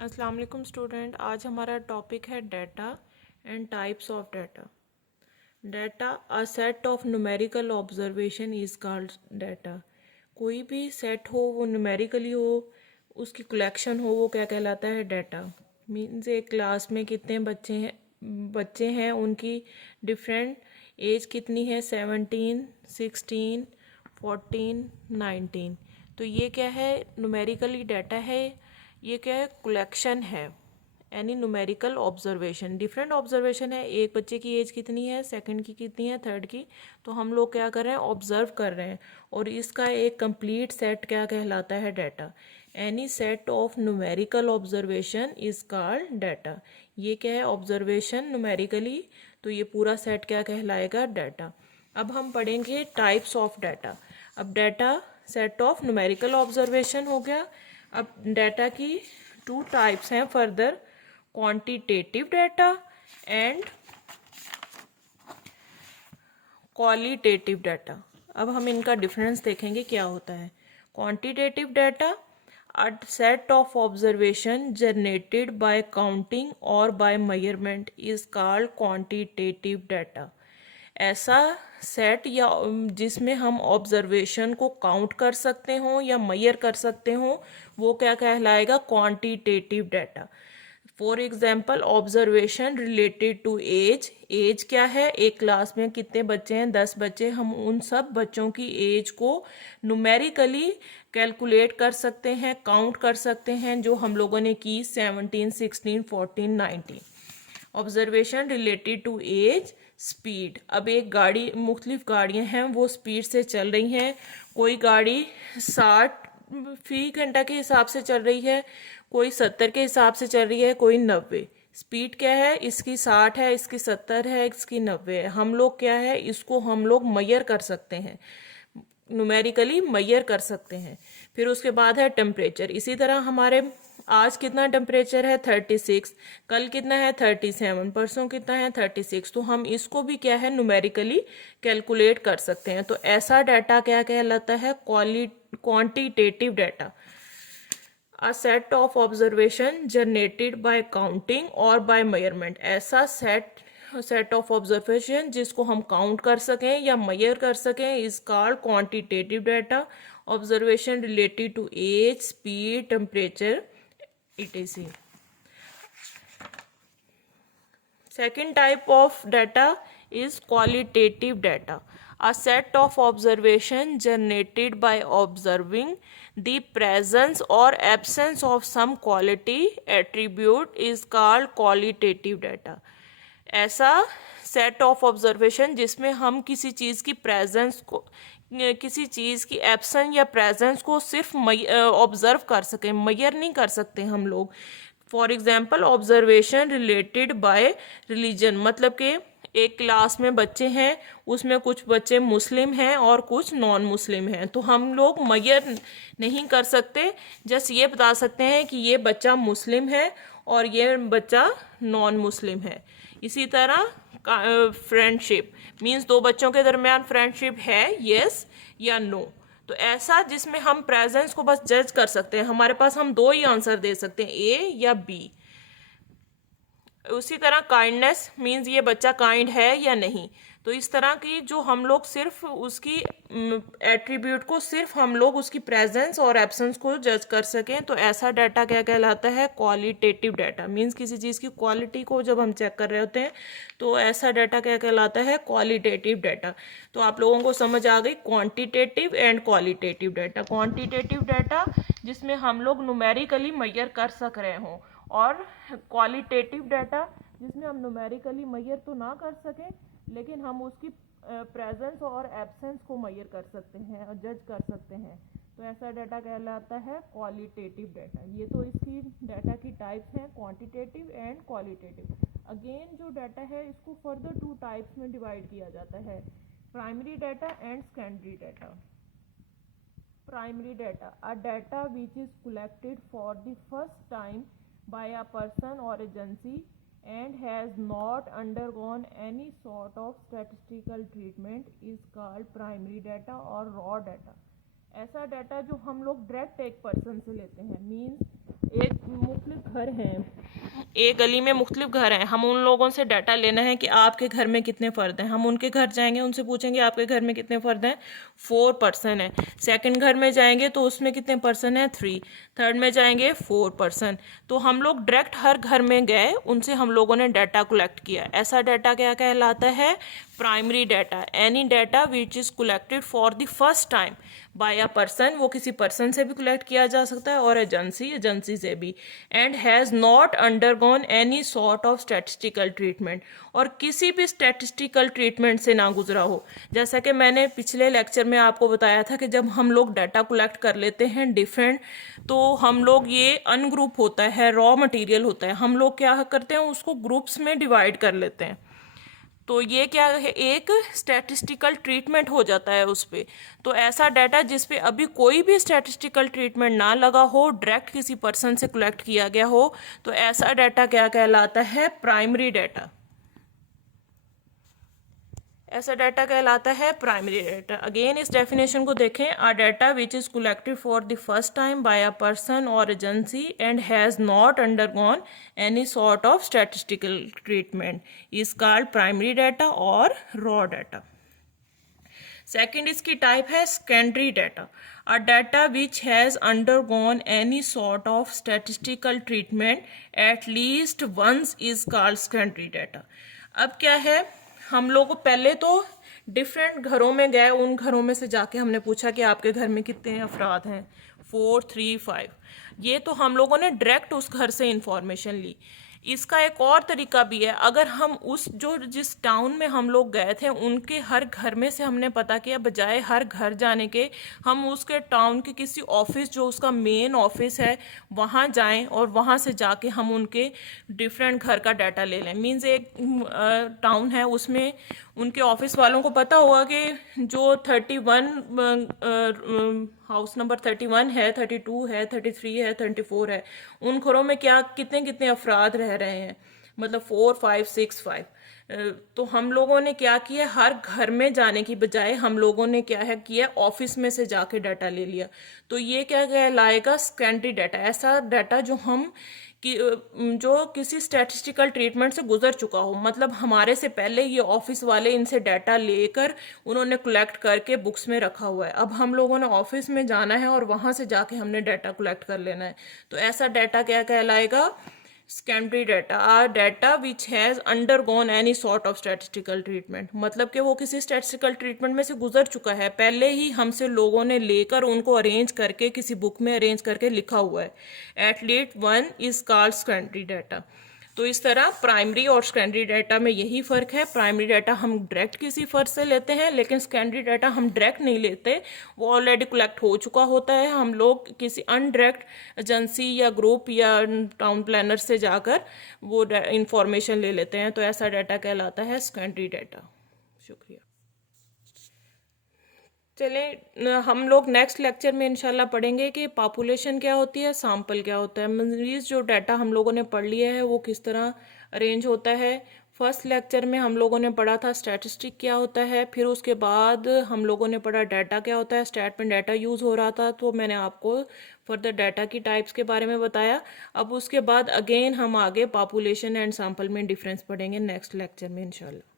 अस्सलाम वालेकुम स्टूडेंट। आज हमारा टॉपिक है data and types of data. Data a set of numerical observation is called data. कोई भी सेट हो, वो न्यूमेरिकली हो, उसकी कलेक्शन हो, वो क्या कहलाता है? डाटा। मीन्स एक क्लास में कितने बच्चे हैं उनकी डिफरेंट एज कितनी है? 17, 16, 14, 19। तो ये क्या है? न्यूमेरिकली डाटा है। ये क्या है? कलेक्शन है। Any numerical observation, different observation है। एक बच्चे की एज कितनी है, सेकंड की कितनी है, थर्ड की। तो हम लोग क्या कर रहे हैं? ऑब्जर्व कर रहे हैं। और इसका एक कंप्लीट सेट क्या कहलाता है? Data. Any set of numerical observation is called data. ये क्या है? Observation numerically. तो ये पूरा सेट क्या कहलाएगा? डाटा। अब हम पढ़ेंगे टाइप्स ऑफ डाटा। अब data set of numerical observation हो गया। अब डाटा की टू टाइप्स हैं further, quantitative data and qualitative data. अब हम इनका डिफरेंस देखेंगे क्या होता है। Quantitative data, a set of observation generated by counting और by measurement is called quantitative data. ऐसा सेट या जिसमें हम ऑब्जर्वेशन को काउंट कर सकते हो या मेजर कर सकते हो, वो क्या कहलाएगा? Quantitative data. For example, observation related to age. Age क्या है? एक क्लास में कितने बच्चे हैं? 10 बच्चे। हम उन सब बच्चों की एज को न्यूमेरिकली कैलकुलेट कर सकते हैं, काउंट कर सकते हैं, जो हम लोगों ने की 17, 16, 14, 19। Observation related to age. Speed, अब एक गाड़ी, मुख्तलिफ गाड़ियां हैं, वो स्पीड से चल रही हैं। कोई गाड़ी 60 फी घंटा के हिसाब से चल रही है, कोई 70 के हिसाब से चल रही है, कोई 90। स्पीड क्या है? इसकी 60 है, इसकी 70 है, इसकी 90 है। हम लोग क्या है, इसको हम लोग मेजर कर सकते हैं, न्यूमेरिकली मेजर कर सकते हैं। फिर उसके बाद है टेम्परेचर। इसी तरह हमारे आज कितना टेम्परेचर है? 36। कल कितना है? 37। परसों कितना है? 36। तो हम इसको भी क्या है? न्यूमेरिकली कैलकुलेट कर सकते हैं। तो ऐसा डाटा क्या कहलाता है? Quantitative data. A set of observation generated by counting और बाय मेजरमेंट। ऐसा सेट ऑफ ऑब्जर्वेशन जिसको हम काउंट कर सकें या मेजर कर सकें is called quantitative data. Observation related to age, speed, temperature, etc. Second type of data is qualitative data. A set of observation generated by observing the presence or absence of some quality attribute is called qualitative data. ऐसा set of observation जिसमें हम किसी चीज़ की presence को, किसी चीज़ की absence या presence को सिर्फ ऑब्जर्व कर सकें, मेजर नहीं कर सकते हम लोग। For example, observation related by religion, मतलब कि एक क्लास में बच्चे हैं, उसमें कुछ बच्चे मुस्लिम हैं और कुछ नॉन मुस्लिम हैं। तो हम लोग मेजर नहीं कर सकते, जस्ट ये बता सकते हैं कि ये बच्चा मुस्लिम है और ये बच्चा नॉन मुस्लिम है। इसी तरह फ्रेंडशिप मीन्स दो बच्चों के दरमियान फ्रेंडशिप है, यस या नो। तो ऐसा जिसमें हम प्रेजेंस को बस जज कर सकते हैं, हमारे पास हम दो ही आंसर दे सकते हैं, ए या बी। उसी तरह काइंडनेस मीन्स ये बच्चा काइंड है या नहीं। तो इस तरह की जो हम लोग सिर्फ उसकी एट्रीब्यूट को सिर्फ हम लोग उसकी प्रेजेंस और एब्सेंस को जज कर सकें, तो ऐसा डाटा क्या कहलाता है? Qualitative data. मीन्स किसी चीज़ की क्वालिटी को जब हम चेक कर रहे होते हैं, तो ऐसा डाटा क्या कहलाता है? Qualitative data. तो आप लोगों को समझ आ गई quantitative and qualitative data. Quantitative data जिसमें हम लोग न्यूमेरिकली मेजर कर सक रहे हों, और क्वालिटेटिव डाटा जिसमें हम न्यूमेरिकली मेजर तो ना कर सकें, लेकिन हम उसकी प्रेजेंस और एब्सेंस को मेजर कर सकते हैं और जज कर सकते हैं। तो ऐसा डाटा कहलाता है क्वालिटेटिव डाटा। ये तो इसकी डाटा की टाइप्स हैं, क्वांटिटेटिव एंड क्वालिटेटिव। अगेन जो डाटा है इसको फर्दर टू टाइप्स में डिवाइड किया जाता है, primary data and secondary data. Primary data, a data which is collected for the first time by a person or agency and has not undergone any sort of statistical treatment is called primary data or raw data. ऐसा data जो हम लोग direct एक person से लेते हैं, means एक मुख्तलिफ घर हैं, एक गली में मुख्तलिफ घर हैं, हम उन लोगों से डाटा लेना है कि आपके घर में कितने फ़र्द हैं। हम उनके घर जाएंगे, उनसे पूछेंगे आपके घर में कितने फ़र्द हैं, 4 पर्सन है। सेकंड घर में जाएंगे तो उसमें कितने पर्सन हैं, 3। थर्ड में जाएंगे 4 पर्सन। तो हम लोग डायरेक्ट हर घर में गए, उनसे हम लोगों ने डाटा कलेक्ट किया। ऐसा डाटा क्या कहलाता है, primary data. Any data which is collected for the first time by a person, वो किसी पर्सन से भी कलेक्ट किया जा सकता है और एजेंसी से भी, and has not undergone any sort of statistical treatment, और किसी भी स्टैटिस्टिकल ट्रीटमेंट से ना गुजरा हो। जैसा कि मैंने पिछले लेक्चर में आपको बताया था कि जब हम लोग डाटा कलेक्ट कर लेते हैं डिफरेंट, तो हम लोग ये अनग्रुप होता है, रॉ मटेरियल होता है, हम लोग क्या करते हैं उसको ग्रुप्स में डिवाइड कर लेते हैं। तो ये क्या है, एक स्टैटिस्टिकल ट्रीटमेंट हो जाता है उस पर। तो ऐसा डाटा जिस पे अभी कोई भी स्टैटिस्टिकल ट्रीटमेंट ना लगा हो, डायरेक्ट किसी पर्सन से कलेक्ट किया गया हो, तो ऐसा डाटा क्या कहलाता है, प्राइमरी डाटा। ऐसा डाटा कहलाता है प्राइमरी डाटा। अगेन इस डेफिनेशन को देखें, a data which is collected for the first time by a person और agency and has not undergone any sort of statistical treatment is called primary data और raw data. Second इसकी type है secondary data. A data which has undergone any sort of statistical treatment at least once is called secondary data. अब क्या है, हम लोग पहले तो डिफरेंट घरों में गए, उन घरों में से जाके हमने पूछा कि आपके घर में कितने अफराद हैं, 4, 3, 5। ये तो हम लोगों ने डायरेक्ट उस घर से इंफॉर्मेशन ली। इसका एक और तरीका भी है, अगर हम जिस टाउन में हम लोग गए थे उनके हर घर में से हमने पता किया, बजाय हर घर जाने के हम उसके टाउन के किसी ऑफिस, जो उसका मेन ऑफिस है, वहाँ जाएं और वहाँ से जाके हम उनके डिफरेंट घर का डाटा ले लें। मीन्स एक टाउन है, उसमें उनके ऑफिस वालों को पता होगा कि जो 31 हाउस नंबर 31 है, 32 है, 33 है, 34 है, उन घरों में क्या कितने कितने अफराद रह रहे हैं, मतलब 4, 5, 6, 5। तो हम लोगों ने क्या किया, हर घर में जाने की बजाय हम लोगों ने क्या है किया, ऑफिस में से जाके डाटा ले लिया। तो ये क्या कहलाएगा, सेकेंडरी डाटा। ऐसा डाटा जो किसी स्टैटिस्टिकल ट्रीटमेंट से गुजर चुका हो, मतलब हमारे से पहले ये ऑफिस वाले इनसे डाटा लेकर उन्होंने कलेक्ट करके बुक्स में रखा हुआ है, अब हम लोगों ने ऑफिस में जाना है और वहां से जाके हमने डाटा कलेक्ट कर लेना है। तो ऐसा डाटा क्या कहलाएगा, secondary data. Or data which has undergone any sort of statistical treatment, मतलब कि वो किसी स्टैटिस्टिकल ट्रीटमेंट में से गुजर चुका है, पहले ही हमसे लोगों ने लेकर उनको अरेंज करके किसी बुक में अरेंज करके लिखा हुआ है। At least one is called secondary data. तो इस तरह प्राइमरी और सेकेंडरी डाटा में यही फ़र्क है। प्राइमरी डाटा हम डायरेक्ट किसी फर्द से लेते हैं, लेकिन सेकेंडरी डाटा हम डायरेक्ट नहीं लेते, वो ऑलरेडी कलेक्ट हो चुका होता है। हम लोग किसी अनडायरेक्ट एजेंसी या ग्रुप या टाउन प्लानर से जाकर वो इंफॉर्मेशन ले लेते हैं। तो ऐसा डाटा कहलाता है सेकेंडरी डाटा। शुक्रिया। चलें, हम लोग नेक्स्ट लेक्चर में इंशाल्लाह पढ़ेंगे कि पॉपुलेशन क्या होती है, सैंपल क्या होता है, मरीज जो डाटा हम लोगों ने पढ़ लिया है वो किस तरह अरेंज होता है। फर्स्ट लेक्चर में हम लोगों ने पढ़ा था स्टैटिस्टिक क्या होता है, फिर उसके बाद हम लोगों ने पढ़ा डाटा क्या होता है, स्टैट में डाटा यूज़ हो रहा था, तो मैंने आपको फर्दर डाटा की टाइप्स के बारे में बताया। अब उसके बाद अगेन हम आगे पॉपुलेशन एंड सैंपल में डिफरेंस पढ़ेंगे नेक्स्ट लेक्चर में इंशाल्लाह।